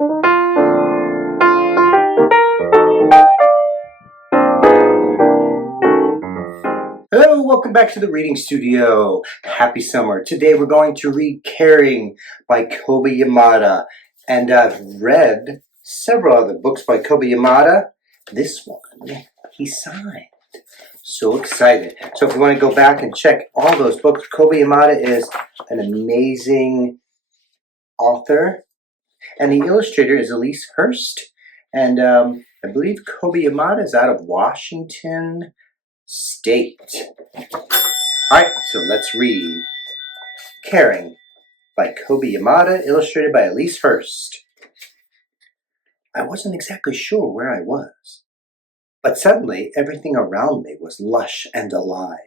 Hello, welcome back to the reading studio. Happy summer. Today we're going to read Caring by Kobi Yamada. And I've read several other books by Kobi Yamada. This one, he signed. So excited. So if you want to go back and check all those books, Kobi Yamada is an amazing author. And the illustrator is Elise Hurst. And I believe Kobi Yamada is out of Washington State. Alright, so let's read Caring by Kobi Yamada, illustrated by Elise Hurst. I wasn't exactly sure where I was, but suddenly everything around me was lush and alive.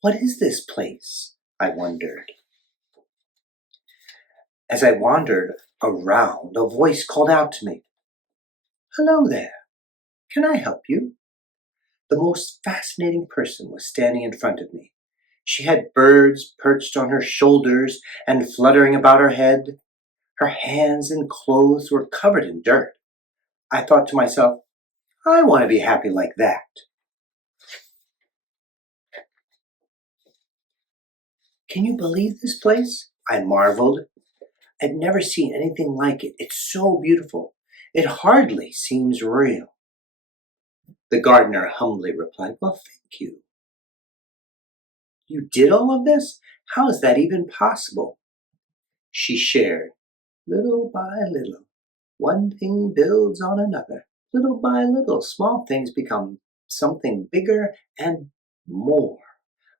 What is this place? I wondered. As I wandered around, a voice called out to me. Hello there. Can I help you? The most fascinating person was standing in front of me. She had birds perched on her shoulders and fluttering about her head. Her hands and clothes were covered in dirt. I thought to myself, I want to be happy like that. Can you believe this place? I marveled. I'd never seen anything like it. It's so beautiful. It hardly seems real. The gardener humbly replied, Well, thank you. You did all of this? How is that even possible? She shared. Little by little, one thing builds on another. Little by little, small things become something bigger and more.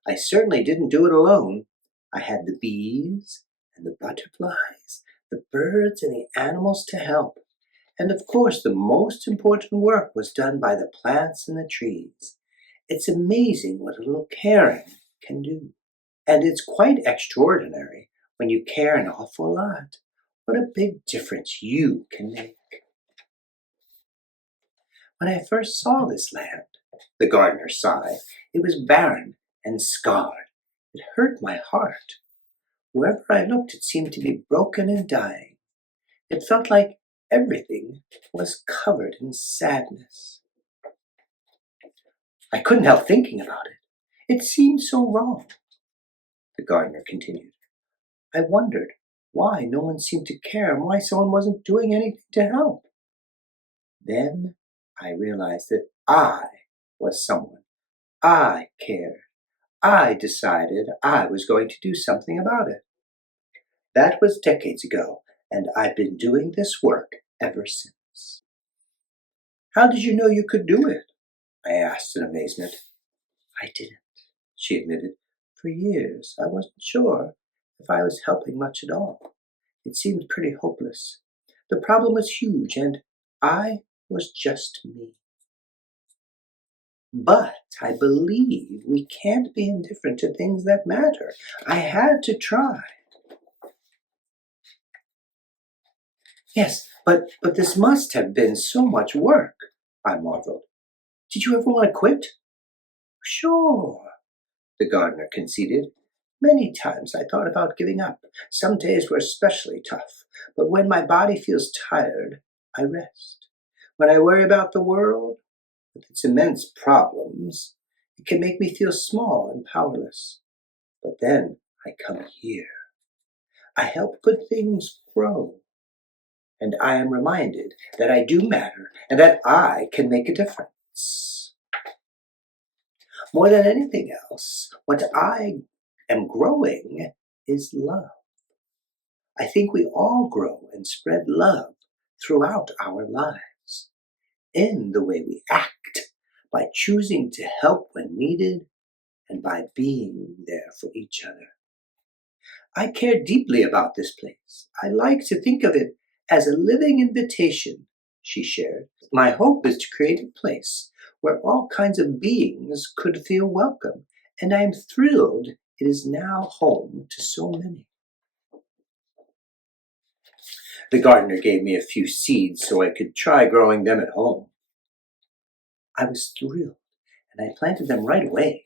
I certainly didn't do it alone. I had the bees and the butterflies, the birds and the animals to help. And of course, the most important work was done by the plants and the trees. It's amazing what a little caring can do. And it's quite extraordinary when you care an awful lot. What a big difference you can make. When I first saw this land, the gardener sighed, it was barren and scarred. It hurt my heart. Wherever I looked, it seemed to be broken and dying. It felt like everything was covered in sadness. I couldn't help thinking about it. It seemed so wrong. The gardener continued. I wondered why no one seemed to care and why someone wasn't doing anything to help. Then I realized that I was someone. I cared. I decided I was going to do something about it. That was decades ago, and I've been doing this work ever since. How did you know you could do it? I asked in amazement. I didn't, she admitted. For years, I wasn't sure if I was helping much at all. It seemed pretty hopeless. The problem was huge, and I was just me. But I believe we can't be indifferent to things that matter. I had to try. Yes, but this must have been so much work, I marveled. Did you ever want to quit? Sure, the gardener conceded. Many times I thought about giving up. Some days were especially tough, but when my body feels tired, I rest. When I worry about the world, with its immense problems, it can make me feel small and powerless. But then I come here. I help good things grow. And I am reminded that I do matter and that I can make a difference. More than anything else, what I am growing is love. I think we all grow and spread love throughout our lives, in the way we act, by choosing to help when needed, and by being there for each other. I care deeply about this place. I like to think of it as a living invitation, she shared. My hope is to create a place where all kinds of beings could feel welcome, and I am thrilled it is now home to so many. The gardener gave me a few seeds so I could try growing them at home. I was thrilled, and I planted them right away.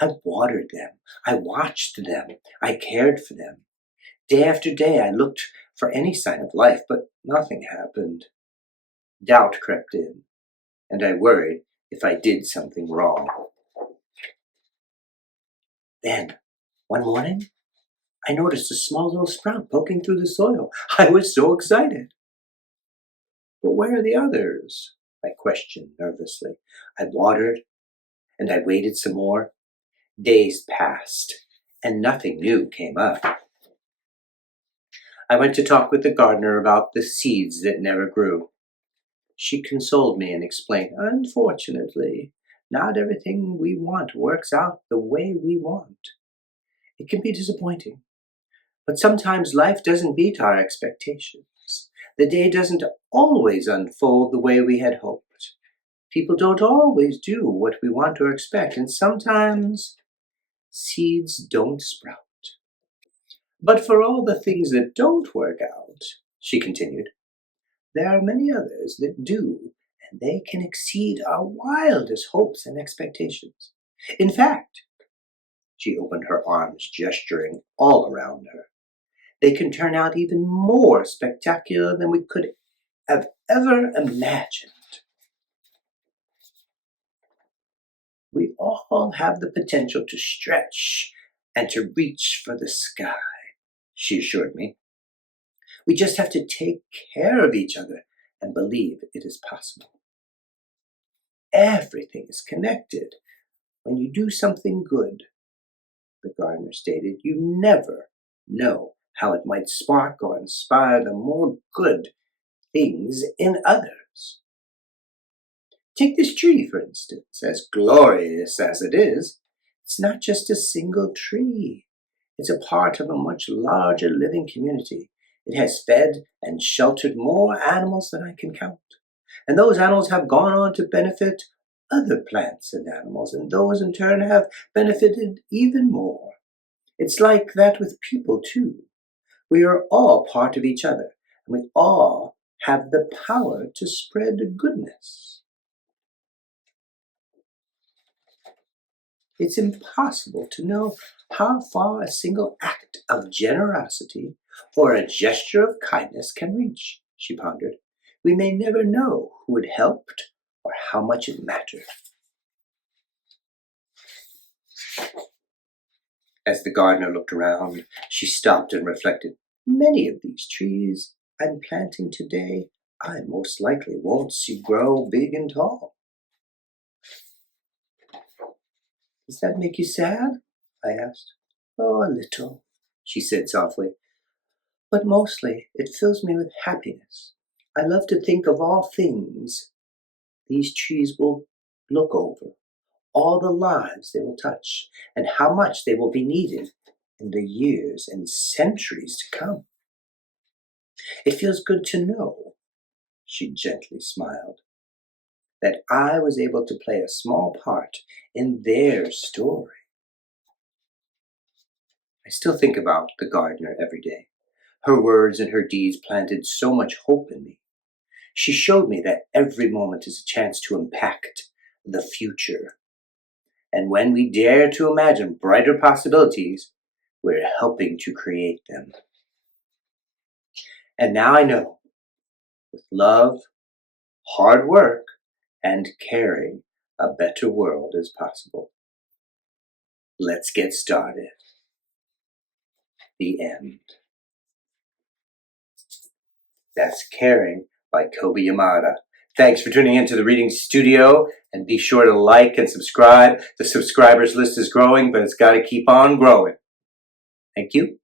I watered them. I watched them. I cared for them. Day after day, I looked for any sign of life, but nothing happened. Doubt crept in, and I worried if I did something wrong. Then, one morning, I noticed a small little sprout poking through the soil. I was so excited. But where are the others? I questioned nervously. I watered, and I waited some more. Days passed, and nothing new came up. I went to talk with the gardener about the seeds that never grew. She consoled me and explained, unfortunately, not everything we want works out the way we want. It can be disappointing, but sometimes life doesn't meet our expectations. The day doesn't always unfold the way we had hoped. People don't always do what we want or expect, and sometimes seeds don't sprout. But for all the things that don't work out, she continued, there are many others that do, and they can exceed our wildest hopes and expectations. In fact, she opened her arms, gesturing all around her, they can turn out even more spectacular than we could have ever imagined. We all have the potential to stretch and to reach for the sky, she assured me. We just have to take care of each other and believe it is possible. Everything is connected. When you do something good, the gardener stated, you never know how it might spark or inspire the more good things in others. Take this tree, for instance. As glorious as it is, it's not just a single tree. It's a part of a much larger living community. It has fed and sheltered more animals than I can count. And those animals have gone on to benefit other plants and animals, and those in turn have benefited even more. It's like that with people, too. We are all part of each other, and we all have the power to spread goodness. It's impossible to know how far a single act of generosity or a gesture of kindness can reach, she pondered. We may never know who it helped or how much it mattered. As the gardener looked around, she stopped and reflected. Many of these trees I'm planting today, I most likely won't see grow big and tall. Does that make you sad? I asked. Oh, a little, she said softly. But mostly it fills me with happiness. I love to think of all things these trees will look over, all the lives they will touch, and how much they will be needed in the years and centuries to come. It feels good to know, she gently smiled, that I was able to play a small part in their story. I still think about the gardener every day. Her words and her deeds planted so much hope in me. She showed me that every moment is a chance to impact the future. And when we dare to imagine brighter possibilities, we're helping to create them. And now I know, with love, hard work, and caring, a better world is possible. Let's get started. The end. That's Caring by Kobi Yamada. Thanks for tuning into the Reading Studio, and be sure to like and subscribe. The subscribers list is growing, but it's got to keep on growing. Thank you.